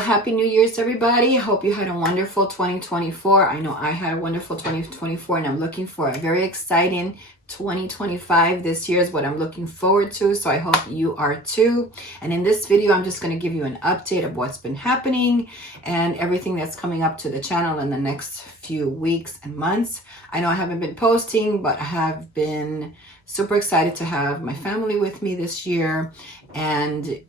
Happy New Year's, everybody. I hope you had a wonderful 2024. I know I had a wonderful 2024, and I'm looking for a very exciting 2025. This year is what I'm looking forward to, so I hope you are too. And in this video, I'm just going to give you an update of what's been happening and everything that's coming up to the channel in the next few weeks and months. I know I haven't been posting, but I have been super excited to have my family with me this year and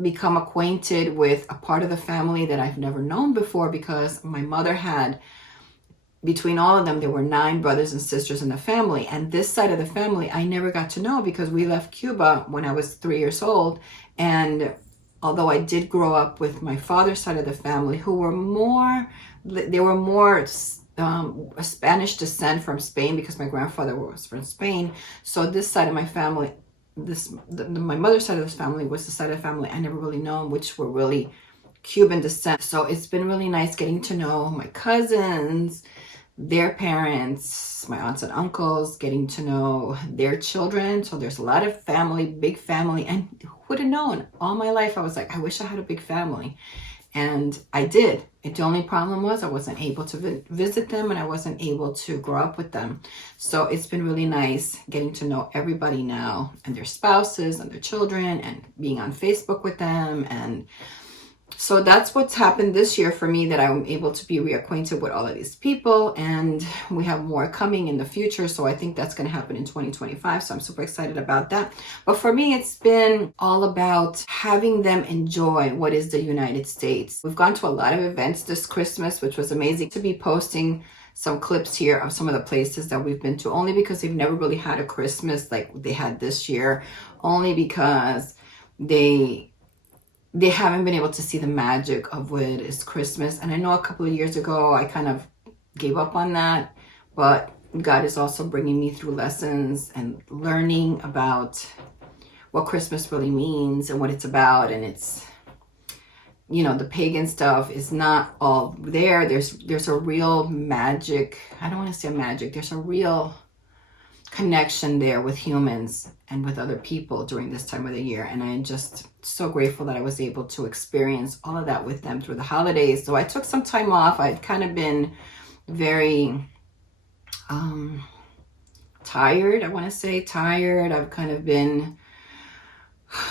become acquainted with a part of the family that I've never known before, because my mother had, between all of them, there were 9 brothers and sisters in the family. And this side of the family, I never got to know because we left Cuba when I was 3 years old. And although I did grow up with my father's side of the family, who were more, they were more a Spanish descent from Spain, because my grandfather was from Spain. So this side of my family, my mother's side of this family was the side of the family I never really known, which were really Cuban descent. So it's been really nice getting to know my cousins, their parents, my aunts and uncles, getting to know their children. So there's a lot of family, big family. And who would have known? All my life I was like, I wish I had a big family. And I did. The only problem was I wasn't able to visit them, and I wasn't able to grow up with them. So it's been really nice getting to know everybody now, and their spouses and their children, and being on Facebook with them. And so that's what's happened this year for me, that I'm able to be reacquainted with all of these people, and we have more coming in the future. So I think that's going to happen in 2025. So I'm super excited about that. But for me, it's been all about having them enjoy what is the United States. We've gone to a lot of events this Christmas, which was amazing. To be posting some clips here of some of the places that we've been to, only because they've never really had a Christmas like they had this year, only because they haven't been able to see the magic of what is Christmas. And I know a couple of years ago, I kind of gave up on that, but God is also bringing me through lessons and learning about what Christmas really means and what it's about. And it's, you know, the pagan stuff is not all there. There's a real magic. I don't want to say magic. There's a real connection there with humans and with other people during this time of the year. And I'm just so grateful that I was able to experience all of that with them through the holidays. So I took some time off. I'd kind of been very tired. I want to say tired. I've kind of been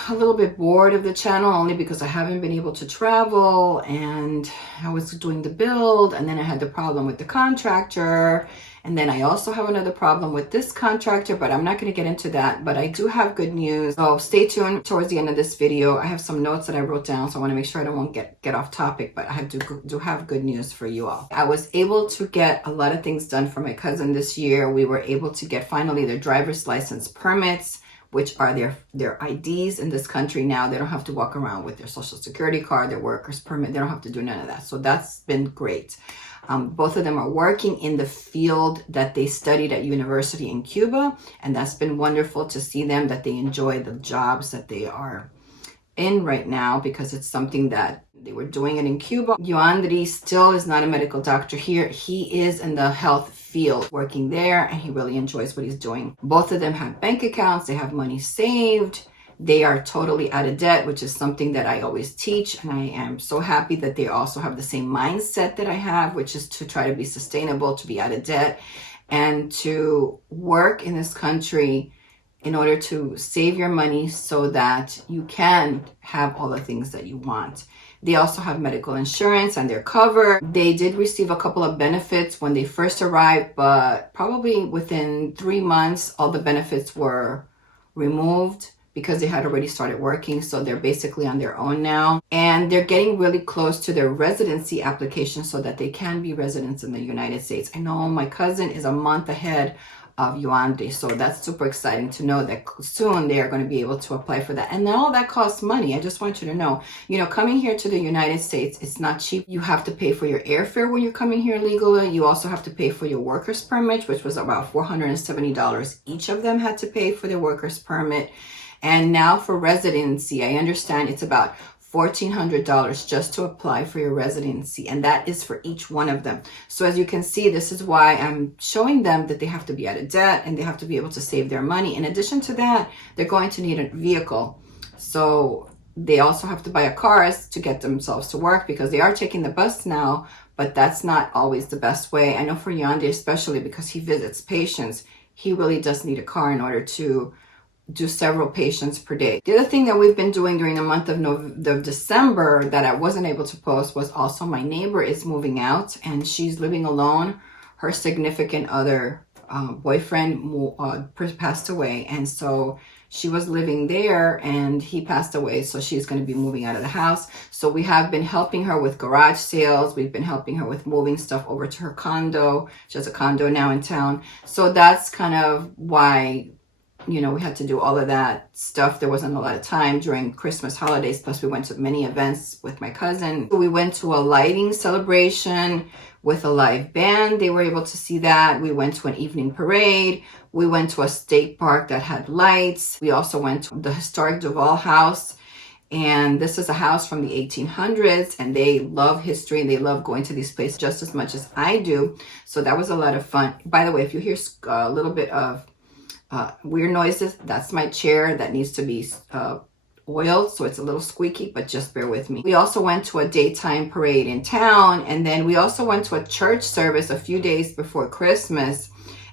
a little bit bored of the channel, only because I haven't been able to travel, and I was doing the build, and then I had the problem with the contractor, and then I also have another problem with this contractor, but I'm not going to get into that. But I do have good news, so stay tuned towards the end of this video. I have some notes that I wrote down, so I want to make sure I don't get off topic, but I do have good news for you all. I was able to get a lot of things done for my cousin this year. We were able to get finally their driver's license permits, which are their IDs in this country now. They don't have to walk around with their social security card, their worker's permit. They don't have to do none of that. So that's been great. Both of them are working in the field that they studied at university in Cuba. And that's been wonderful to see them, that they enjoy the jobs that they are in right now, because it's something that they were doing it in Cuba. Yoandri still is not a medical doctor here. He is in the health field working there, and he really enjoys what he's doing. Both of them have bank accounts. They have money saved. They are totally out of debt, which is something that I always teach. And I am so happy that they also have the same mindset that I have, which is to try to be sustainable, to be out of debt, and to work in this country in order to save your money so that you can have all the things that you want. They also have medical insurance and they're covered. They did receive a couple of benefits when they first arrived, but probably within 3 months, all the benefits were removed because they had already started working. So they're basically on their own now. And they're getting really close to their residency application so that they can be residents in the United States. I know my cousin is a month ahead of Yuande, so that's super exciting to know that soon they are going to be able to apply for that. And all that costs money. I just want you to know, coming here to the United States, it's not cheap. You have to pay for your airfare when you're coming here legally. You also have to pay for your worker's permit, which was about $470. Each of them had to pay for their worker's permit. And now for residency, I understand it's about $1,400 just to apply for your residency, and that is for each one of them. So as you can see, this is why I'm showing them that they have to be out of debt and they have to be able to save their money. In addition to that, they're going to need a vehicle. So they also have to buy a cars to get themselves to work because they are taking the bus now, but that's not always the best way. I know for Yandi, especially because he visits patients, he really does need a car in order to do several patients per day. The other thing that we've been doing during the month of December that I wasn't able to post was also my neighbor is moving out and she's living alone. Her significant other boyfriend passed away, and so she was living there and he passed away, so she's going to be moving out of the house. So we have been helping her with garage sales. We've been helping her with moving stuff over to her condo. She has a condo now in town. So that's kind of why, you know, we had to do all of that stuff. There wasn't a lot of time during Christmas holidays. Plus we went to many events with my cousin. We went to a lighting celebration with a live band. They were able to see that. We went to an evening parade. We went to a state park that had lights. We also went to the historic Duval House. And this is a house from the 1800s, and they love history and they love going to these places just as much as I do. So that was a lot of fun. By the way, if you hear a little bit of weird noises, that's my chair that needs to be oiled, so it's a little squeaky, but just bear with me. We also went to a daytime parade in town, and then we also went to a church service a few days before Christmas,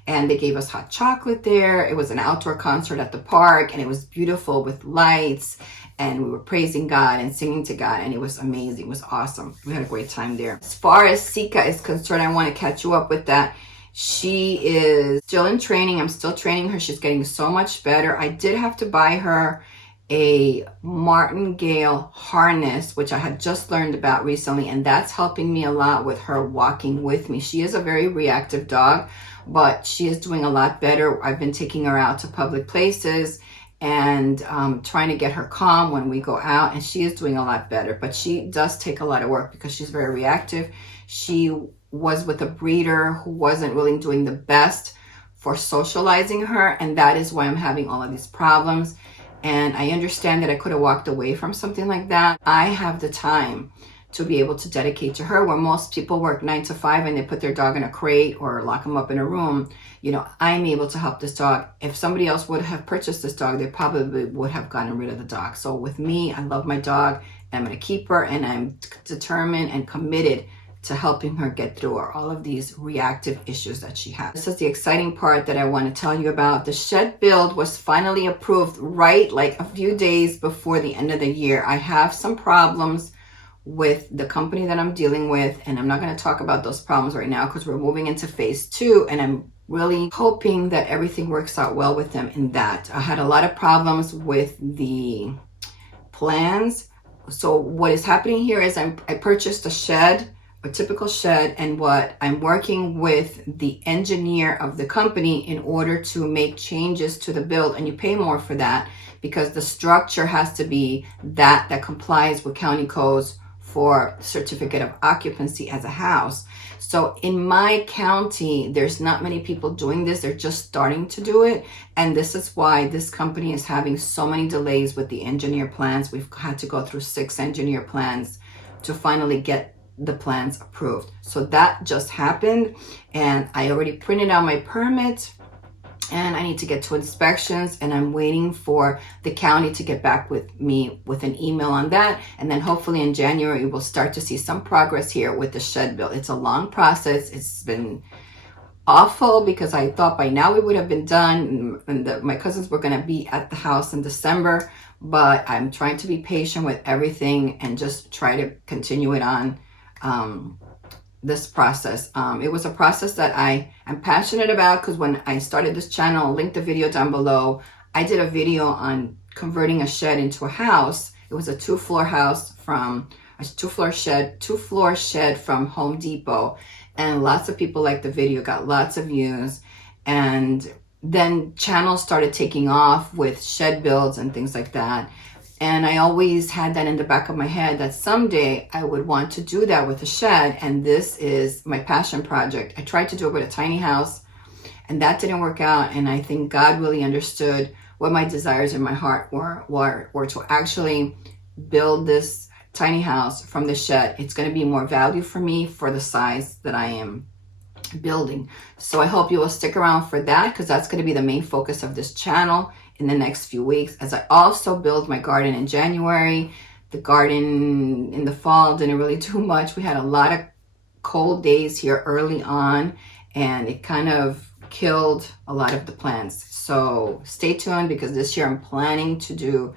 and they gave us hot chocolate there. It was an outdoor concert at the park, and it was beautiful with lights, and we were praising God and singing to God, and it was amazing. It was awesome. We had a great time there. As far as Sika is concerned, I want to catch you up with that. She is still in training. I'm still training her. She's getting so much better. I did have to buy her a martingale harness, which I had just learned about recently, and that's helping me a lot with her walking with me. She is a very reactive dog, but she is doing a lot better. I've been taking her out to public places and trying to get her calm when we go out, and she is doing a lot better. But she does take a lot of work because she's very reactive. She was with a breeder who wasn't really doing the best for socializing her, and that is why I'm having all of these problems. And I understand that I could have walked away from something like that. I have the time to be able to dedicate to her, where most people work 9 to 5 and they put their dog in a crate or lock them up in a room. You know, I'm able to help this dog. If somebody else would have purchased this dog, they probably would have gotten rid of the dog. So with me, I love my dog and I'm going to keep her, and I'm determined and committed to helping her get through all of these reactive issues that she has. This is the exciting part that I want to tell you about. The shed build was finally approved right like a few days before the end of the year. I have some problems with the company that I'm dealing with, and I'm not going to talk about those problems right now because we're moving into phase 2, and I'm really hoping that everything works out well with them in that. I had a lot of problems with the plans. So what is happening here is I purchased a shed, a typical shed, and what I'm working with the engineer of the company in order to make changes to the build, and you pay more for that because the structure has to be that complies with county codes for certificate of occupancy as a house. So in my county, there's not many people doing this. They're just starting to do it, and this is why this company is having so many delays with the engineer plans. We've had to go through 6 engineer plans to finally get the plans approved. So that just happened, and I already printed out my permit, and I need to get to inspections, and I'm waiting for the county to get back with me with an email on that, and then hopefully in January we'll start to see some progress here with the shed build. It's a long process. It's been awful because I thought by now we would have been done, and my cousins were going to be at the house in December, but I'm trying to be patient with everything and just try to continue it on. This process. It was a process that I am passionate about because when I started this channel, I'll link the video down below. I did a video on converting a shed into a house. It was a 2-floor house from a 2-floor shed from Home Depot, and lots of people liked the video, got lots of views, and then channels started taking off with shed builds and things like that. And I always had that in the back of my head that someday I would want to do that with a shed. And this is my passion project. I tried to do it with a tiny house, and that didn't work out. And I think God really understood what my desires in my heart were to actually build this tiny house from the shed. It's going to be more value for me for the size that I am building. So I hope you will stick around for that, because that's going to be the main focus of this channel, in the next few weeks, as I also build my garden in January. The garden in the fall didn't really do much. We had a lot of cold days here early on, and it kind of killed a lot of the plants. So stay tuned, because this year I'm planning to do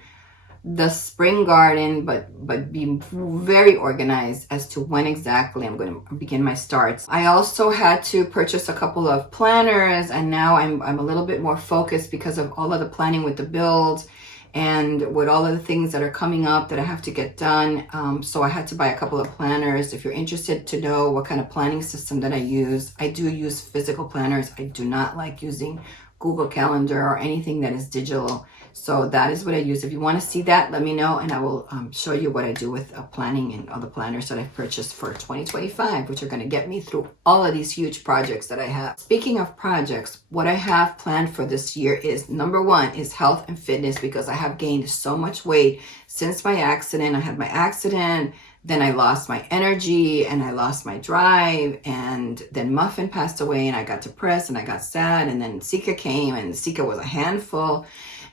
the spring garden, but be very organized as to when exactly I'm going to begin my starts. I also had to purchase a couple of planners, and now I'm a little bit more focused because of all of the planning with the builds and with all of the things that are coming up that I have to get done. So I had to buy a couple of planners. If you're interested to know what kind of planning system that I do use physical planners. I do not like using Google Calendar or anything that is digital. So that is what I use. If you want to see that, let me know, and I will show you what I do with planning and all the planners that I've purchased for 2025, which are going to get me through all of these huge projects that I have. Speaking of projects, what I have planned for this year is, number one is health and fitness, because I have gained so much weight since my accident. I had my accident, then I lost my energy and I lost my drive, and then Muffin passed away and I got depressed and I got sad, and then Sika came, and Sika was a handful.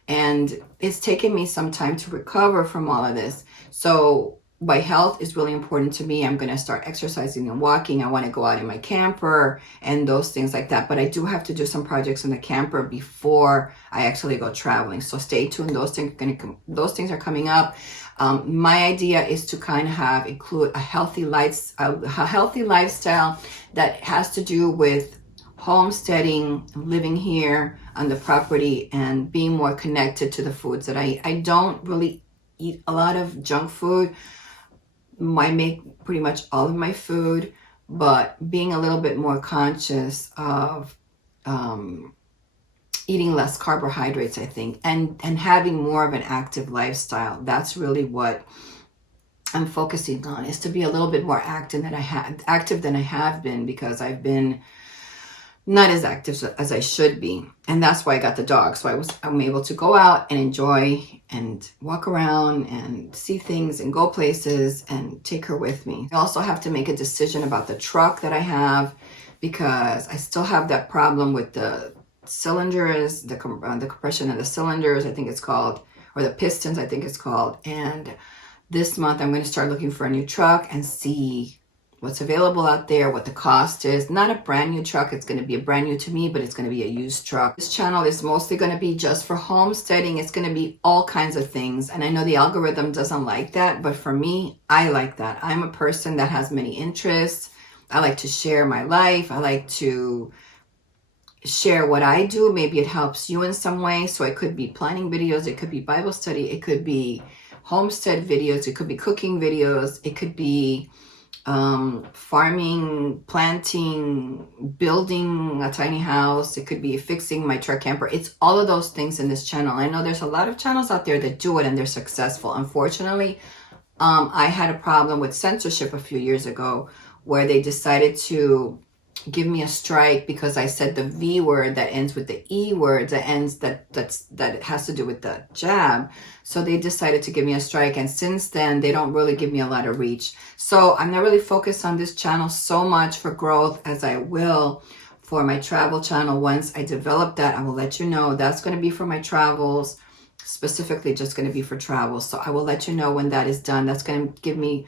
And it's taken me some time to recover from all of this. So my health is really important to me. I'm going to start exercising and walking. I want to go out in my camper and those things like that. But I do have to do some projects in the camper before I actually go traveling. So stay tuned. Those things are coming up. My idea is to kind of include a healthy lifestyle that has to do with homesteading, living here on the property, and being more connected to the foods that I eat. I don't really eat a lot of junk food. I make pretty much all of my food, but being a little bit more conscious of eating less carbohydrates, I think, and having more of an active lifestyle. That's really what I'm focusing on, is to be a little bit more active than I have been, because I've been not as active as I should be. And that's why I got the dog. So I'm able to go out and enjoy and walk around and see things and go places and take her with me. I also have to make a decision about the truck that I have, because I still have that problem with the cylinders, the compression of the cylinders, I think it's called, or the pistons, I think it's called. And this month I'm going to start looking for a new truck and see what's available out there, what the cost is. Not a brand new truck. It's going to be a brand new to me, but it's going to be a used truck. This channel is mostly going to be just for homesteading. It's going to be all kinds of things. And I know the algorithm doesn't like that, but for me, I like that. I'm a person that has many interests. I like to share my life. I like to share what I do. Maybe it helps you in some way. So it could be planning videos. It could be Bible study. It could be homestead videos. It could be cooking videos. It could be farming, planting, building a tiny house. It could be fixing my truck camper. It's all of those things in this channel. I know there's a lot of channels out there that do it and they're successful. Unfortunately, I had a problem with censorship a few years ago, where they decided to give me a strike because I said the V word that ends with the E word that it has to do with the jab. So they decided to give me a strike, and since then they don't really give me a lot of reach. So I'm not really focused on this channel so much for growth as I will for my travel channel. Once I develop that, I will let you know. That's going to be for my travels, specifically just going to be for travel. So I will let you know when that is done. That's going to give me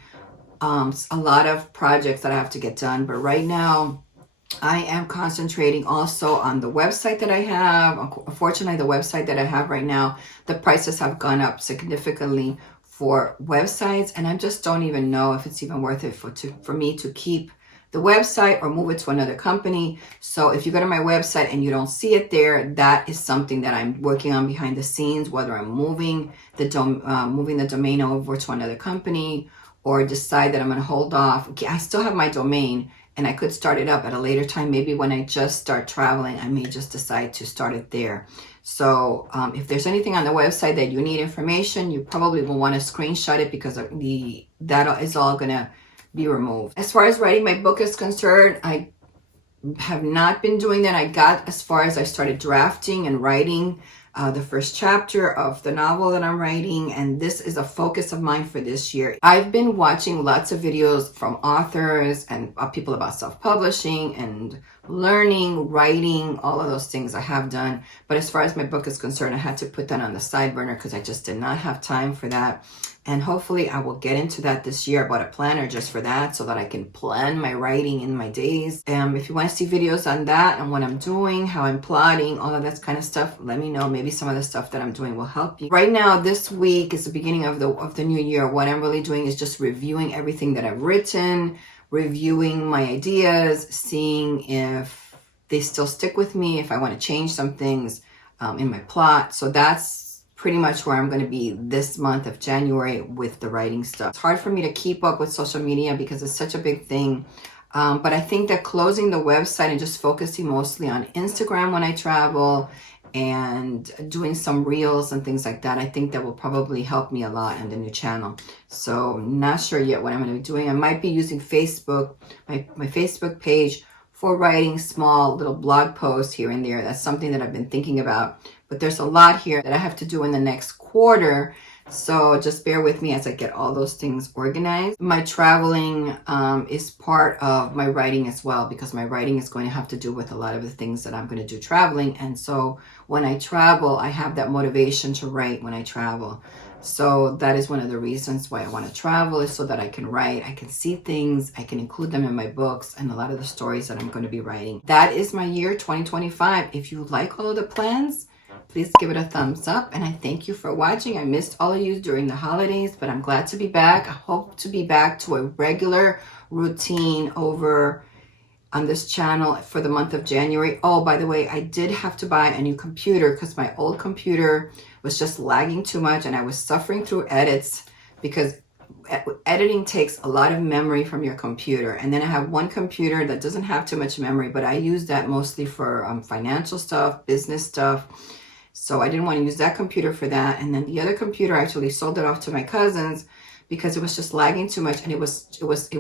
a lot of projects that I have to get done. But right now, I am concentrating also on the website that I have. Unfortunately, the website that I have right now, the prices have gone up significantly for websites, and I just don't even know if it's even worth it for me to keep the website or move it to another company. So if you go to my website and you don't see it there, that is something that I'm working on behind the scenes, whether I'm moving the domain over to another company, or decide that I'm going to hold off. I still have my domain, and I could start it up at a later time. Maybe when I just start traveling, I may just decide to start it there. So if there's anything on the website that you need information, you probably will want to screenshot it, because that is all going to be removed. As far as writing my book is concerned, I have not been doing that. I got as far as I started drafting and writing the first chapter of the novel that I'm writing, and this is a focus of mine for this year. I've been watching lots of videos from authors and people about self-publishing and learning, writing, all of those things I have done. But as far as my book is concerned, I had to put that on the side burner because I just did not have time for that. And hopefully I will get into that this year. I bought a planner just for that so that I can plan my writing in my days. If you want to see videos on that and what I'm doing, how I'm plotting, all of that kind of stuff, let me know. Maybe some of the stuff that I'm doing will help you. Right now, this week is the beginning of the new year. What I'm really doing is just reviewing everything that I've written, reviewing my ideas, seeing if they still stick with me, if I want to change some things in my plot. So that's pretty much where I'm going to be this month of January with the writing stuff. It's hard for me to keep up with social media because it's such a big thing. But I think that closing the website and just focusing mostly on Instagram when I travel and doing some reels and things like that, I think that will probably help me a lot in the new channel. So not sure yet what I'm going to be doing. I might be using Facebook, my Facebook page, for writing small little blog posts here and there. That's something that I've been thinking about. But there's a lot here that I have to do in the next quarter. So just bear with me as I get all those things organized. My traveling is part of my writing as well, because my writing is going to have to do with a lot of the things that I'm going to do traveling. And so when I travel, I have that motivation to write when I travel. So that is one of the reasons why I want to travel, is so that I can write, I can see things, I can include them in my books and a lot of the stories that I'm going to be writing. That is my year 2025. If you like all of the plans, please give it a thumbs up, and I thank you for watching. I missed all of you during the holidays, but I'm glad to be back. I hope to be back to a regular routine over on this channel for the month of January. Oh, by the way, I did have to buy a new computer because my old computer was just lagging too much and I was suffering through edits, because editing takes a lot of memory from your computer. And then I have one computer that doesn't have too much memory, but I use that mostly for financial stuff, business stuff. So I didn't want to use that computer for that. And then the other computer, I actually sold it off to my cousins because it was just lagging too much, and it was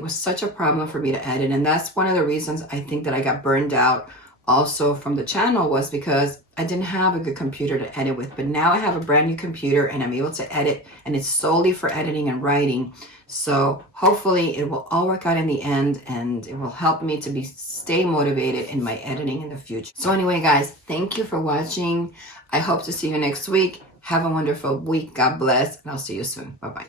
such a problem for me to edit. And that's one of the reasons I think that I got burned out also from the channel, was because I didn't have a good computer to edit with. But now I have a brand new computer and I'm able to edit, and it's solely for editing and writing. So hopefully it will all work out in the end, and it will help me to stay motivated in my editing in the future. So anyway, guys, thank you for watching. I hope to see you next week. Have a wonderful week. God bless, and I'll see you soon. Bye-bye.